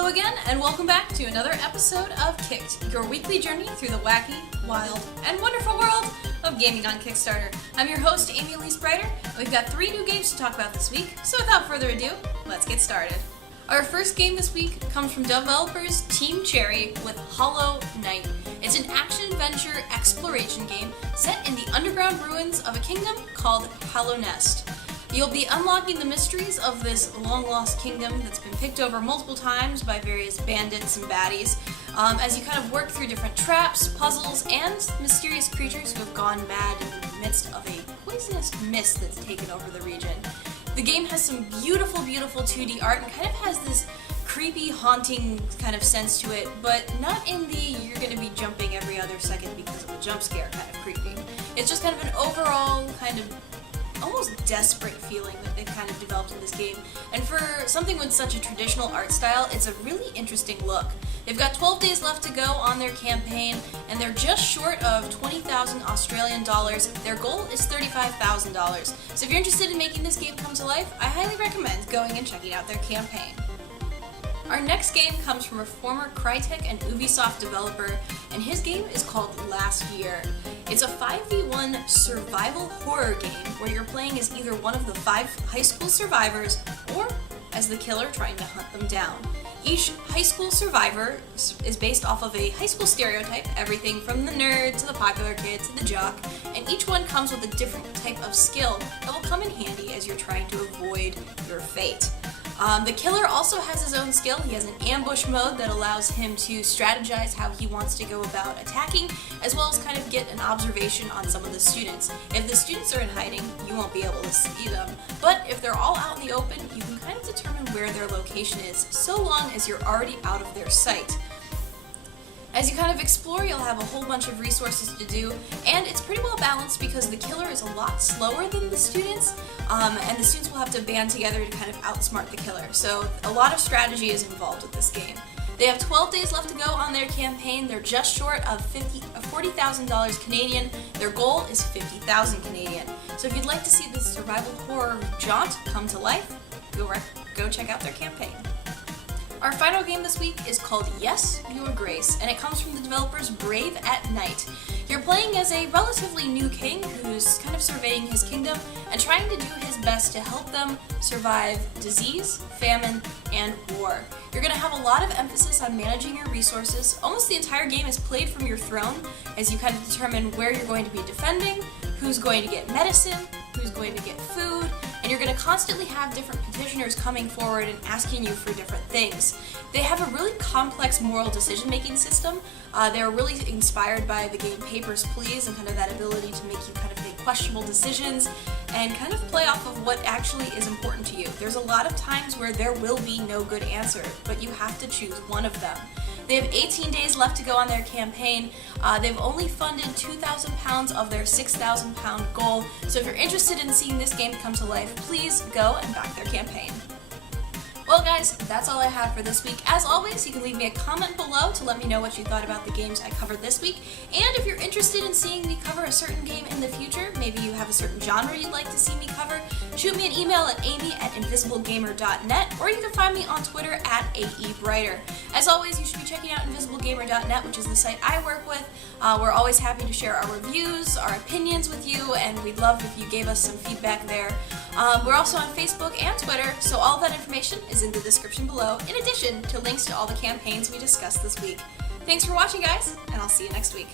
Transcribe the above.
Hello again, and welcome back to another episode of Kicked, your weekly journey through the wacky, wild, and wonderful world of gaming on Kickstarter. I'm your host, Amy Elyse Brighter, and we've got 3 new games to talk about this week, so without further ado, let's get started. Our first game this week comes from developers Team Cherry with Hollow Knight. It's an action-adventure exploration game set in the underground ruins of a kingdom called Hollow Nest. You'll be unlocking the mysteries of this long-lost kingdom that's been picked over multiple times by various bandits and baddies, as you kind of work through different traps, puzzles, and mysterious creatures who have gone mad in the midst of a poisonous mist that's taken over the region. The game has some beautiful, beautiful 2D art and kind of has this creepy, haunting kind of sense to it, but not in the you're going to be jumping every other second because of a jump scare kind of creepy. It's just kind of an overall kind of almost desperate feeling that they've kind of developed in this game, and for something with such a traditional art style, it's a really interesting look. They've got 12 days left to go on their campaign, and they're just short of 20,000 Australian dollars. Their goal is $35,000. So if you're interested in making this game come to life, I highly recommend going and checking out their campaign. Our next game comes from a former Crytek and Ubisoft developer, and his game is called Last Year. It's a 5v1 survival horror game where you're playing as either one of the 5 high school survivors or as the killer trying to hunt them down. Each high school survivor is based off of a high school stereotype, everything from the nerd to the popular kid to the jock, and each one comes with a different type of skill that will come in handy as you're trying to avoid your fate. The killer also has his own skill. He has an ambush mode that allows him to strategize how he wants to go about attacking, as well as kind of get an observation on some of the students. If the students are in hiding, you won't be able to see them, but if they're all out in the open, you can kind of determine where their location is, so long as you're already out of their sight. As you kind of explore, you'll have a whole bunch of resources to do, and it's pretty well balanced because the killer is a lot slower than the students, and the students will have to band together to kind of outsmart the killer. So a lot of strategy is involved with this game. They have 12 days left to go on their campaign. They're just short of $40,000 Canadian. Their goal is 50,000 Canadian. So if you'd like to see this survival horror jaunt come to life, go check out their campaign. Our final game this week is called Yes, Your Grace, and it comes from the developers Brave at Night. You're playing as a relatively new king who's kind of surveying his kingdom and trying to do his best to help them survive disease, famine, and war. You're going to have a lot of emphasis on managing your resources. Almost the entire game is played from your throne as you kind of determine where you're going to be defending, who's going to get medicine, who's going to get food, and you're going to constantly have different petitioners coming forward and asking you for different things. They have a really complex moral decision-making system. They're really inspired by the game Papers, Please, and kind of that ability to make you kind of make questionable decisions and kind of play off of what actually is important to you. There's a lot of times where there will be no good answer, but you have to choose one of them. They have 18 days left to go on their campaign. They've only funded £2,000 of their £6,000 goal, so if you're interested in seeing this game come to life, please go and back their campaign. Well guys, that's all I have for this week. As always, you can leave me a comment below to let me know what you thought about the games I covered this week. And if you're interested in seeing me cover a certain game in the future, maybe you have a certain genre you'd like to see me cover, shoot me an email at amy@invisiblegamer.net, or you can find me on Twitter at @aebrighter. As always, you should be checking out invisiblegamer.net, which is the site I work with. We're always happy to share our reviews, our opinions with you, and we'd love if you gave us some feedback there. We're also on Facebook and Twitter, so all of that information is in the description below, in addition to links to all the campaigns we discussed this week. Thanks for watching, guys, and I'll see you next week.